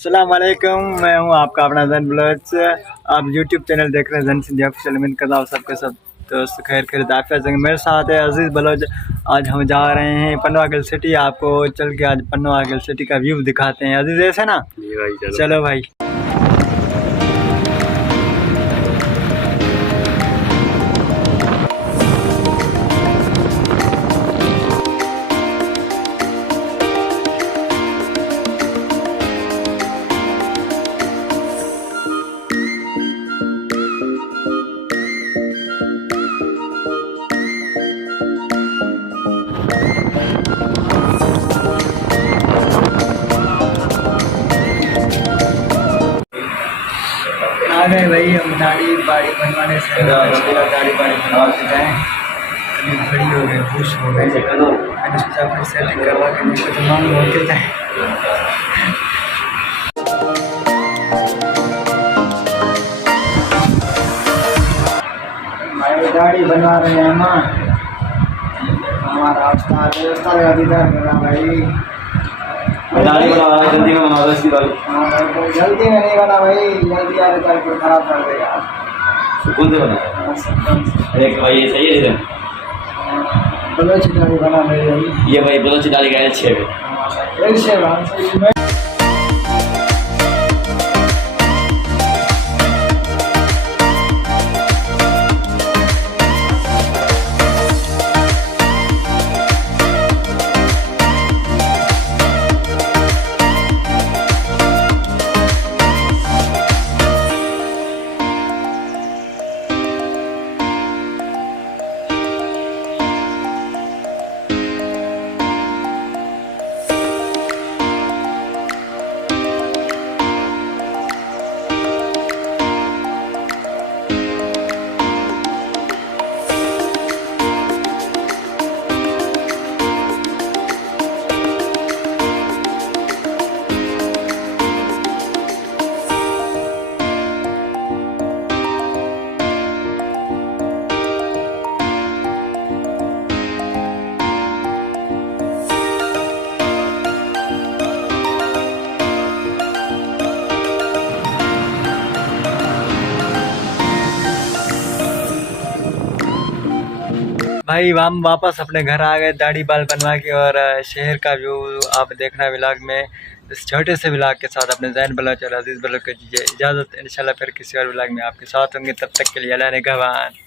अस्सलाम वालेकुम, मैं हूं आपका अपना जैन ब्लॉग्स। आप यूट्यूब चैनल देख रहे हैं जैन सिंधी ऑफिशियल। उम्मीद करता हूं सबके सब दोस्त खैर खैर आफियत से। मेरे साथ है अजीज़ बलोच। आज हम जा रहे हैं पन्नो आकिल सिटी। आपको चल के आज पन्नो आकिल सिटी का व्यू दिखाते हैं। अजीज़ ऐसे ना जी भाई चलो भाई। आ गए भाई, हम दाढ़ी बाड़ी बनवाने से दाढ़ी बाड़ी बनवा के जाएँ। अभी बड़ी हो गई, खुश हो गई। मैंने सोचा फिर सेटिंग करवा के कुछ मांग हो के जाए। भाई दाढ़ी बनवा रहे हैं माँ, हमारा उस्ताद का दीदार कर रहा भाई। दाढ़ी बना जल्दी में बना दो इसकी दाढ़ी। जल्दी में नहीं बना भाई, जल्दी आने पर कोई खराब कर देगा। सुकून से बना एक भाई, ये सही है इधर बलोच दाढ़ी बना रही है ये भाई। बलोच दाढ़ी का अच्छे है एक से भाई हम वापस अपने घर आ गए दाढ़ी बाल बनवा के। और शहर का व्यू आप देखना व्लॉग में। इस छोटे से व्लॉग के साथ अपने जैन बलोच और अजीज़ बलोच को दीजिए इजाज़त। इंशाल्लाह फिर किसी और व्लॉग में आपके साथ होंगे। तब तक के लिए अल्लाह निगहबान।